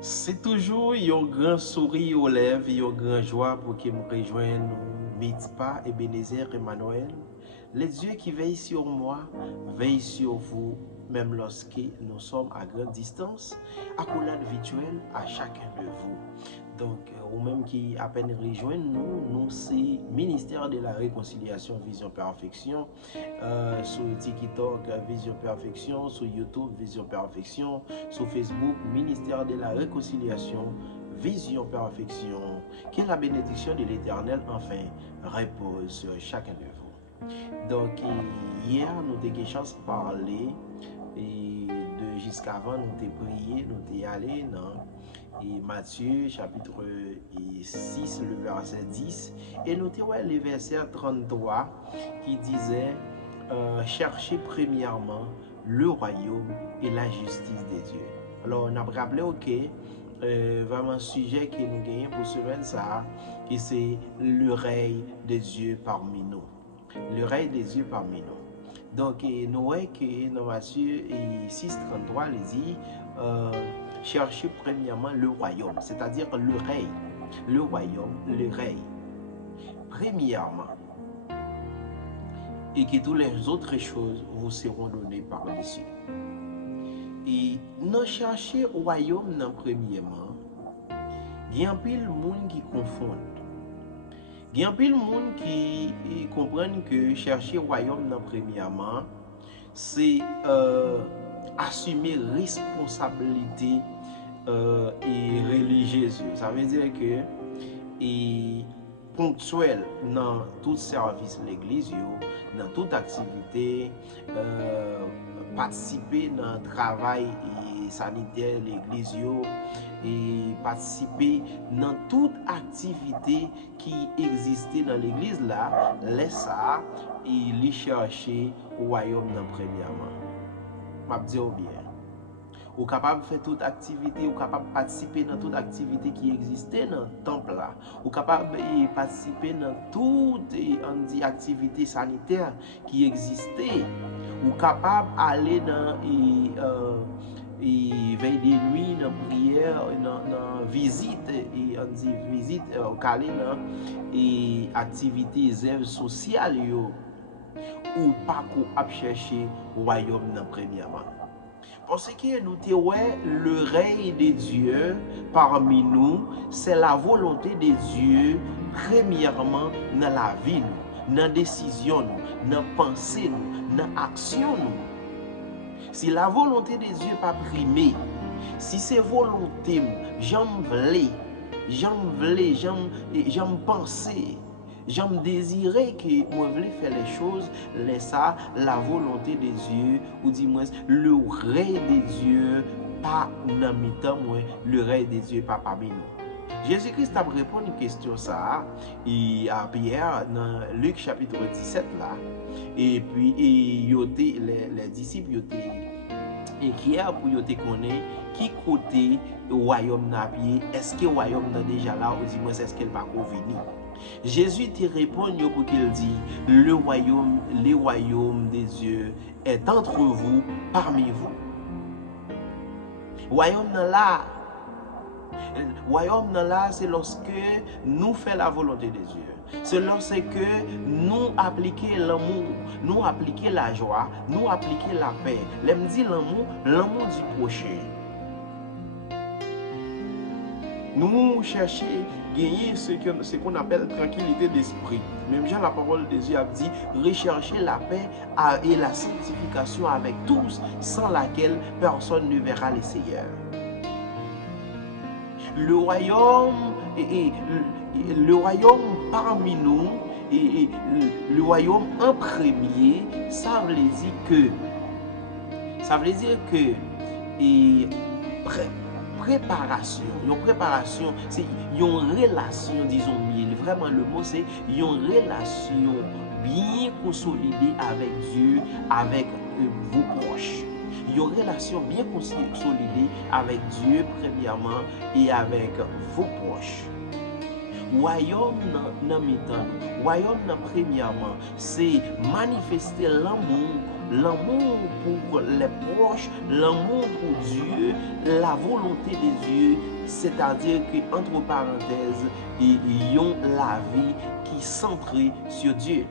C'est toujours un grand sourire aux lèvres, une grande joie pour qu'il me rejoigne Mitzpah, Ebenezer, Emmanuel. Les yeux qui veillent sur moi veillent sur vous, même lorsque nous sommes à grande distance, accolade virtuelle à chacun de vous. Donc, ou même qui à peine rejoignent nous c'est Ministère de la Réconciliation Vision Perfection, sur TikTok Vision Perfection, sur YouTube Vision Perfection, sur Facebook Ministère de la Réconciliation Vision Perfection. Que la bénédiction de l'Éternel enfin repose sur chacun de vous. Donc, hier, nous avons eu chance de parler et jusqu'avant, nous avons prié, nous avons allé dans et Matthieu chapitre 6, le verset 10. Et nous avons le verset 33 qui disait cherchez premièrement le royaume et la justice des dieux. Alors, on a rappelé, vraiment un sujet que nous gagnons pour ce semaine, ça, et c'est le règne des dieux parmi nous. Le règne des dieux parmi nous. Donc, nous voyons que dans Matthieu 6, 33, il dit cherchez premièrement le royaume, c'est-à-dire le règne. Le royaume, le règne. Premièrement. Et que toutes les autres choses vous seront données par-dessus. Et nous chercher au royaume premièrement, il y a un peu de monde qui confond. Il y a un peu de monde qui comprennent que chercher le royaume premièrement, c'est assumer responsabilité et religieuse. Ça veut dire que et ponctuel dans tout service de l'église, dans toute activité, participer dans le travail sanitaire de l'église et participer dans toute activité qui existait dans l'église là, laisse ça et les chercher au royaume premièrement. Je dis bien. Ou capable de faire toute activité, ou capable de participer dans toute activité qui existait dans le temple là, ou capable de participer dans toute activité sanitaire qui existait, ou capable d'aller dans veille de nuit, dans prière, dans visite, et on dit visite, aller dans et activité sociale ou pas qu'on chercher le royaume premièrement. Parce que nous avons le règne de Dieu parmi nous, c'est la volonté de Dieu, premièrement, dans la vie, dans la décision, dans la pensée, dans l'action. Si la volonté de Dieu n'est pas primée, si c'est volonté, j'aime penser, j'aime désirer que moi voulais faire les choses, laisse ça la volonté de Dieu ou dis-moi le règne de Dieu pas dans mi-temps moi le règne de Dieu pas parmi nous. Jésus-Christ a répondu à une question ça et à Pierre dans Luc chapitre 17 là et puis les disciples et qui a pour te connaître qui côté royaume n'a pied est-ce que royaume n'a déjà là ou dis-moi est-ce qu'elle va venir. Jésus te répond pour qu'il dit le royaume des dieux est entre vous, parmi vous. Royaume là, c'est lorsque nous faisons la volonté de Dieu. C'est lorsque nous appliquons l'amour, nous appliquons la joie, nous appliquons la paix. L'aime dit l'amour du prochain. Nous cherchons à gagner ce qu'on appelle tranquillité d'esprit. Même Jean, la parole de Dieu a dit rechercher la paix et la sanctification avec tous, sans laquelle personne ne verra le Seigneur. Le royaume parmi nous, et le royaume en premier, ça veut dire que préparation, c'est une relation, disons bien, vraiment le mot c'est une relation bien consolidée avec Dieu, avec vos proches. Une relation bien consolidée avec Dieu premièrement et avec vos proches. royaume dans mi-temps, royaume dans premièrement, c'est manifester l'amour pour les proches, l'amour pour Dieu, la volonté de Dieu, c'est-à-dire que entre parenthèses, ils ont la vie qui est centrée sur Dieu.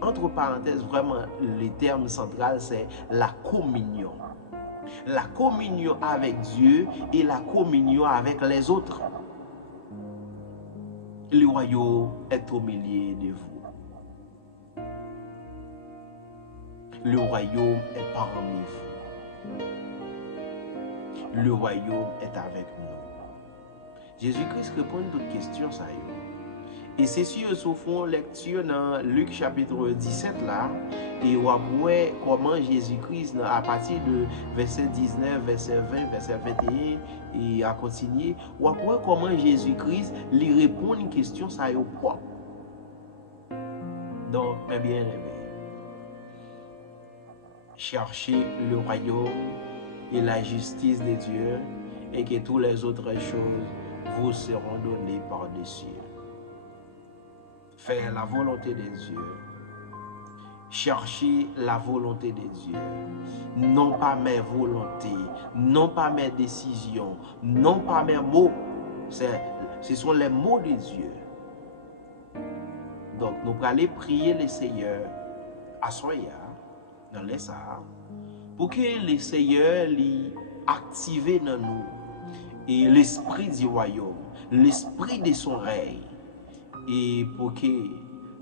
Entre parenthèses, vraiment, le terme central, c'est la communion. La communion avec Dieu et la communion avec les autres. Le royaume est au milieu de vous. Le royaume est parmi vous. Le royaume est avec nous. Jésus-Christ répond à toute question, ça y est. Et c'est sûr, nous faisons lecture dans Luc chapitre 17 là, et on voit comment Jésus-Christ, à partir de verset 19, verset 20, verset 21, et à continuer, on voit comment Jésus-Christ lui répond à une question, ça y est, quoi. Donc, mes bien-aimés, cherchez le royaume et la justice de Dieu, et que toutes les autres choses vous seront données par-dessus. Faire la volonté de Dieu. Chercher la volonté de Dieu. Non pas mes volontés, non pas mes décisions, non pas mes mots. Ce sont les mots de Dieu. Donc, nous allons aller prier le Seigneur à soya dans les ça pour que le Seigneur active dans nous et l'esprit du royaume, l'esprit de son règne. Et pour que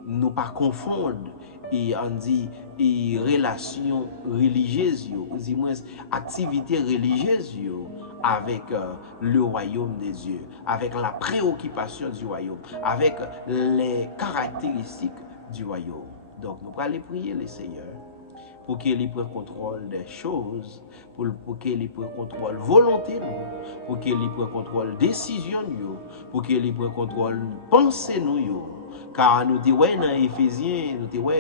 nous ne pas confondre et on dit et relations religieuses, ou du moins activités religieuses avec le royaume des dieux, avec la préoccupation du royaume, avec les caractéristiques du royaume. Donc nous allons aller prier le Seigneur pour qu'il prenne contrôle des choses, pour qu'il prenne contrôle volonté, pour qu'il prenne contrôle décision, pour qu'il prenne contrôle pensée nous. Car nous disons dans Éphésiens, nous disons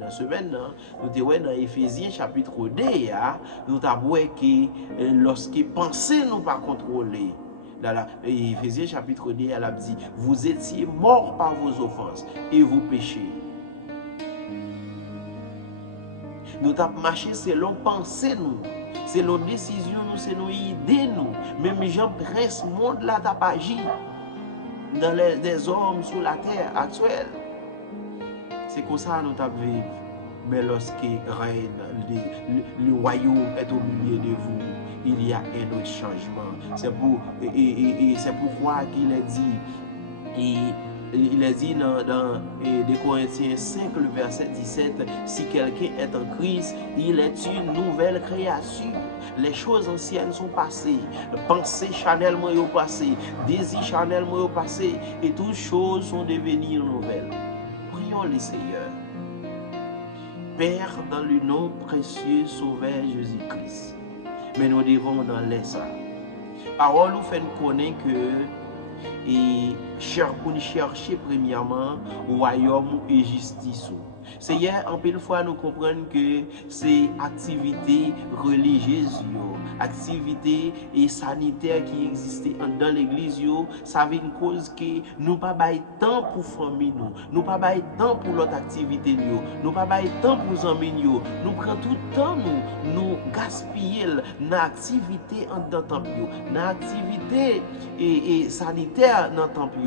dans semaine, nous disons dans Éphésiens chapitre 2, nous avons que lorsque pensée nous pas contrôler, dans Éphésiens chapitre 2, elle a dit, vous étiez morts par vos offenses et vos péchés. Nous avons marché selon pensée nous, selon décision nous, selon idée nous. Même gens prince monde là t'a pas agi dans les hommes sur la terre actuelle. C'est comme ça nous avons vécu. Mais lorsque règne le royaume est au milieu de vous, il y a un autre changement. C'est pourquoi qu'il est dit. Il est dit dans 2 Corinthiens 5, le verset 17, si quelqu'un est en Christ, il est une nouvelle créature. Les choses anciennes sont passées, pensées charnellement sont passées, désirs charnellement sont passés, et toutes choses sont devenues nouvelles. Prions le Seigneur. Père, dans le nom précieux Sauveur Jésus-Christ, mais nous devons dans l'essa. Parole nous fait connaître que et pour nous chercher premièrement royaume et justice. Seigneur, en pile fois nous comprenons que c'est activité religieuse, activité et sanitaire qui existait dans l'église, ça veut une cause que nous pas bail temps pour famille nous pas bail temps pour l'autre activité nous pas bail temps pour amis nous prend tout le temps nous gaspiller dans activité dans temple dans activité et sanitaire dans temple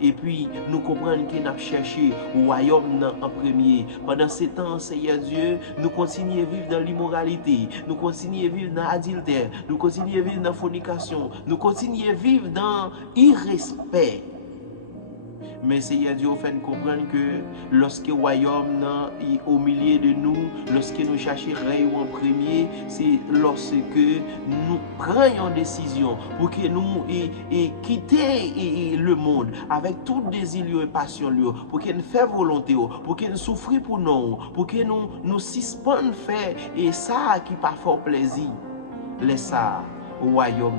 et puis nous comprenons que nous chercher royaume en premier. Pendant ces temps, Seigneur Dieu, nous continuons à vivre dans l'immoralité, nous continuons à vivre dans l'adultère, nous continuons à vivre dans la fornication, nous continuons à vivre dans l'irrespect. Mais Seigneur Dieu, fait nous comprendre que lorsque le royaume est au milieu de nous, lorsque nous cherchons le en premier, c'est lorsque nous prenons une décision pour que nous quitter le monde avec tout désir et passion, pour que nous fassions volonté, pour que nous souffrions pour nous, pour que nous suspendons faire et ça qui pas fort plaisir. Laisse ça au royaume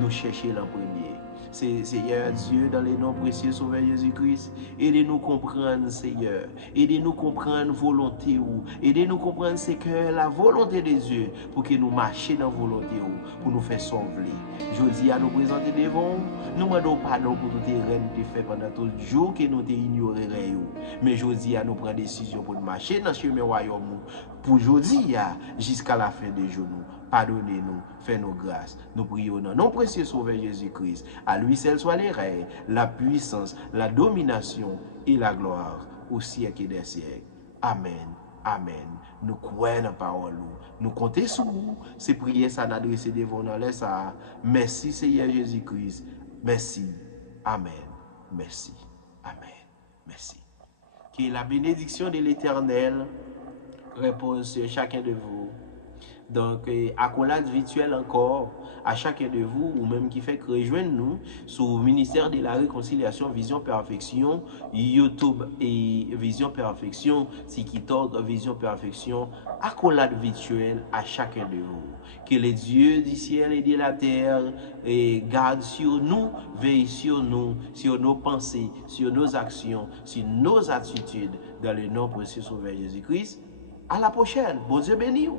nous chercher l'en premier. Seigneur Dieu, dans les noms précieux Sauveur Jésus-Christ, aidez-nous comprendre, Seigneur. Aidez-nous comprendre volonté ou. Aidez-nous comprendre, c'est que la volonté de Dieu pour que nous marchions dans la volonté ou, pour nous faire sauver. Je dis à nous présenter devant, nous ne demandons pardon pour toutes les rênes que fait pendant tout le jour que nous avons ignoré. Mais je dis à nous prendre décision pour nous marcher dans le chemin royaume pour aujourd'hui jusqu'à la fin des jours. Pardonnez-nous, fais-nous grâce. Nous prions dans nom précieux Sauveur Jésus-Christ. À lui seul soit les règnes, la puissance, la domination et la gloire au siècle des siècles. Amen. Amen. Nous croyons dans la parole. Nous comptons sur vous. Ces prières, ça n'adresse devant nous. Ça. Merci Seigneur Jésus-Christ. Merci. Amen. Merci. Amen. Merci. Que la bénédiction de l'Éternel repose sur chacun de vous. Donc, accolade virtuelle encore à chacun de vous, ou même qui fait que rejoignez-nous sur le ministère de la Réconciliation, Vision Perfection, YouTube et Vision Perfection, TikTok, Vision Perfection, accolade virtuelle à chacun de vous. Que les dieux du ciel et de la terre gardent sur nous, veillent sur nous, sur nos pensées, sur nos actions, sur nos attitudes, dans le nom précieux Sauveur Jésus-Christ. À la prochaine. Bon Dieu béni.